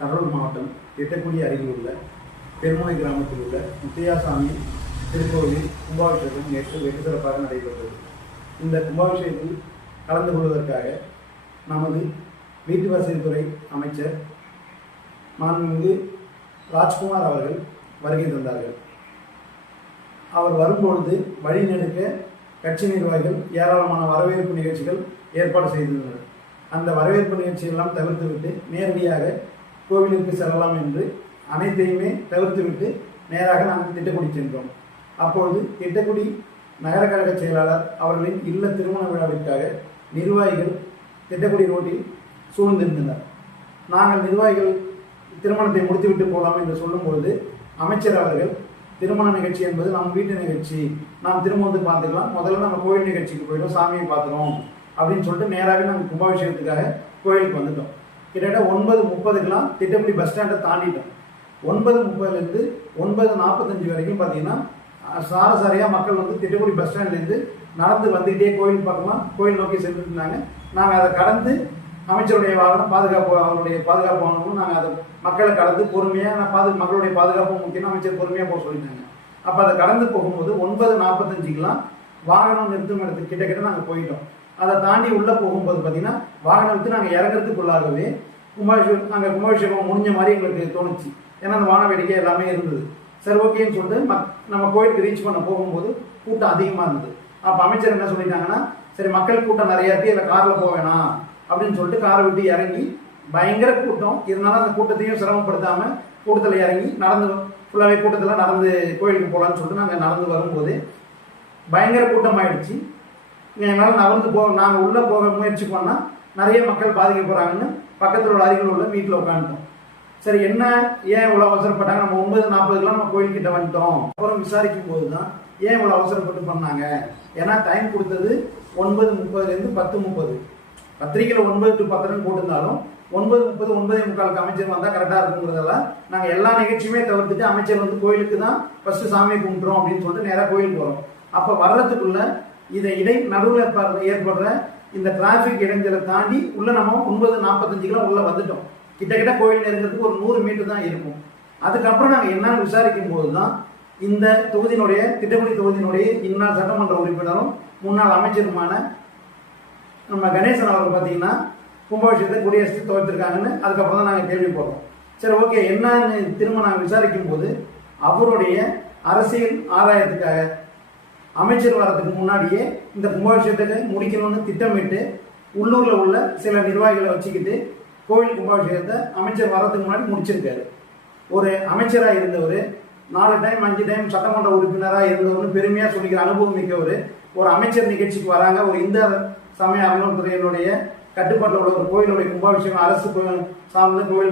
கடலூர் மாவட்டம் திட்டக்குடி அருகில் உள்ள பெருமுனை கிராமத்தில் உள்ள முத்தையாசாமி திருக்கோவில் கும்பாபிஷேகம் நேற்று வெகு சிறப்பாக நடைபெற்றது. இந்த கும்பாபிஷேகத்தில் கலந்து கொள்வதற்காக நமது வீட்டு வசதித்துறை அமைச்சர் மாண்புமிகு ராஜ்குமார் அவர்கள் வருகை தந்தார்கள். அவர் வரும்பொழுது வழிநெடுக்க கட்சி நிர்வாகிகள் ஏராளமான வரவேற்பு நிகழ்ச்சிகள் ஏற்பாடு செய்திருந்தனர். அந்த வரவேற்பு நிகழ்ச்சியெல்லாம் தவிர்த்துவிட்டு நேரடியாக கோவிலுக்கு செல்லலாம் என்று அனைத்தையுமே தவிர்த்துவிட்டு நேராக நாங்கள் திட்டக்குடி சென்றோம். அப்பொழுது திட்டக்குடி நகர கழக செயலாளர் அவர்களின் இல்ல திருமண விழாவிற்காக நிர்வாகிகள் திட்டக்குடி ரோட்டில் சூழ்ந்திருந்தனர். நாங்கள் நிர்வாகிகள் திருமணத்தை முடித்துவிட்டு போகலாம் என்று சொல்லும்பொழுது அமைச்சர் அவர்கள், திருமண நிகழ்ச்சி என்பது நம் வீட்டு நிகழ்ச்சி, நாம் திரும்ப வந்து பார்த்துக்கலாம், முதல்ல நம்ம கோயில் நிகழ்ச்சிக்கு போயிடும், சாமியை பார்த்துறோம் அப்படின்னு சொல்லிட்டு நேராகவே நாங்கள் கும்பாபிஷேகத்துக்காக கோயிலுக்கு வந்துட்டோம். கிட்டத்தட்ட 9:30 திட்டக்குடி பஸ் ஸ்டாண்டை தாண்டிட்டோம். 9:30 9:45 வரைக்கும் பார்த்தீங்கன்னா சாரசாரியாக மக்கள் வந்து திட்டக்குடி பஸ் ஸ்டாண்ட்லேருந்து நடந்து வந்துகிட்டே கோயில் பக்கமாக கோயில் நோக்கி சென்று இருந்தாங்க. நாங்கள் அதை கடந்து அமைச்சருடைய வாகனம் அவருடைய பாதுகாப்பு வாகனமும் நாங்கள் அதை மக்களை கடந்து பொறுமையாக மக்களுடைய பாதுகாப்பும் முக்கியம், அமைச்சர் பொறுமையாக போக சொல்லிட்டாங்க. அப்போ அதை கடந்து போகும்போது 9:45 வாகனம் நிறுத்தும் இடத்துக்கு கிட்ட நாங்கள் போயிட்டோம். அதை தாண்டி உள்ளே போகும்போது பார்த்தீங்கன்னா வாகனம் விட்டு நாங்கள் இறங்குறதுக்குள்ளாகவே கும்பாபிஷேகம் முடிஞ்ச மாதிரி எங்களுக்கு தோணுச்சு. ஏன்னா அந்த வான வேடிக்கை எல்லாமே இருந்தது. சரி, ஓகேன்னு சொல்லிட்டு நம்ம கோயிலுக்கு ரீச் பண்ண போகும்போது கூட்டம் அதிகமாக இருந்தது. அப்போ அமைச்சர் என்ன சொல்லிட்டாங்கன்னா, சரி மக்கள் கூட்டம் நிறையா இருக்கு, இல்லை காரில் போக வேணாம் அப்படின்னு சொல்லிட்டு காரை விட்டு இறங்கி, பயங்கர கூட்டம் இருந்தாலும் அந்த கூட்டத்தையும் சிரமப்படுத்தாமல் கூட்டத்தில் இறங்கி நடந்து ஃபுல்லாகவே கூட்டத்தில் நடந்து கோயிலுக்கு போகலான்னு சொல்லிட்டு நாங்கள் நடந்து வரும்போது பயங்கர கூட்டம் ஆயிடுச்சு. எங்களால் நாங்கள் உள்ளே போக முயற்சி பண்ணால் நிறைய மக்கள் பாதிக்க போகிறாங்கன்னு பக்கத்தில் உள்ள அருகில் உள்ள வீட்டில் உட்காந்துட்டோம். சரி, என்ன ஏன் இவ்வளோ அவசரப்பட்டாங்க, நம்ம 9:40 நம்ம கோயில்கிட்ட வந்துட்டோம். அப்புறம் விசாரிக்கும் போது தான் ஏன் இவ்வளோ அவசரப்பட்டு பண்ணாங்க. ஏன்னா டைம் கொடுத்தது 9:30 10:30, பத்திரிகையில் 9 to 10 போட்டிருந்தாலும் 9:30 9:45 அமைச்சர் வந்தால் கரெக்டாக இருக்குங்கிறதெல்லாம் நாங்கள் எல்லா நிகழ்ச்சியுமே தவிர்த்துட்டு அமைச்சர் வந்து கோயிலுக்கு தான் ஃபர்ஸ்ட் சாமியை கும்பிட்டுறோம் அப்படின்னு சொல்லிட்டு நேராக கோயிலுக்கு போகிறோம். அப்போ வர்றதுக்குள்ள இதை நடுவில் ஏற்படுற இந்த டிராஃபிக் இடைஞ்சலை தாண்டி உள்ள நம்ம 9:45 உள்ள வந்துட்டோம். கிட்ட கோயில் நெருங்கிறதுக்கு ஒரு 100 மீட்டர் தான் இருக்கும். அதுக்கப்புறம் நாங்கள் என்னன்னு விசாரிக்கும் போது தான் இந்த தொகுதியினுடைய திட்டக்குடி தொகுதியினுடைய இன்னார் சட்டமன்ற உறுப்பினரும் முன்னாள் அமைச்சருமான நம்ம கணேசன் அவர்கள் பார்த்தீங்கன்னா கும்பாபிஷேகத்தை குடியரசு துவச்சிருக்காங்கன்னு அதுக்கப்புறம் தான் நாங்கள் கேள்விப்படுறோம். சரி, ஓகே, என்னன்னு திரும்ப நாங்கள் விசாரிக்கும் போது அவருடைய அரசியல் ஆதாயத்துக்காக அமைச்சர் வரதுக்கு முன்னாடியே இந்த கும்பாபிஷேகத்தை முடிக்கணும்னு திட்டமிட்டு உள்ளூரில் உள்ள சில நிர்வாகிகளை வச்சுக்கிட்டு கோவில் கும்பாபிஷேகத்தை அமைச்சர் வர்றதுக்கு முன்னாடி முடிச்சிருக்காரு. ஒரு அமைச்சராக இருந்தவர், 4 டைம் 5 டைம் சட்டமன்ற உறுப்பினராக இருந்தவர்னு பெருமையாக சொல்லிக்கிற அனுபவம் மிக்கவர் ஒரு அமைச்சர் நிகழ்ச்சிக்கு வராங்க. ஒரு இந்து சமய அறநிலையத்துறையினுடைய கட்டுப்பாட்டில் உள்ள ஒரு கோயிலுடைய கும்பாபிஷேகம் அரசு சார்ந்த கோயில்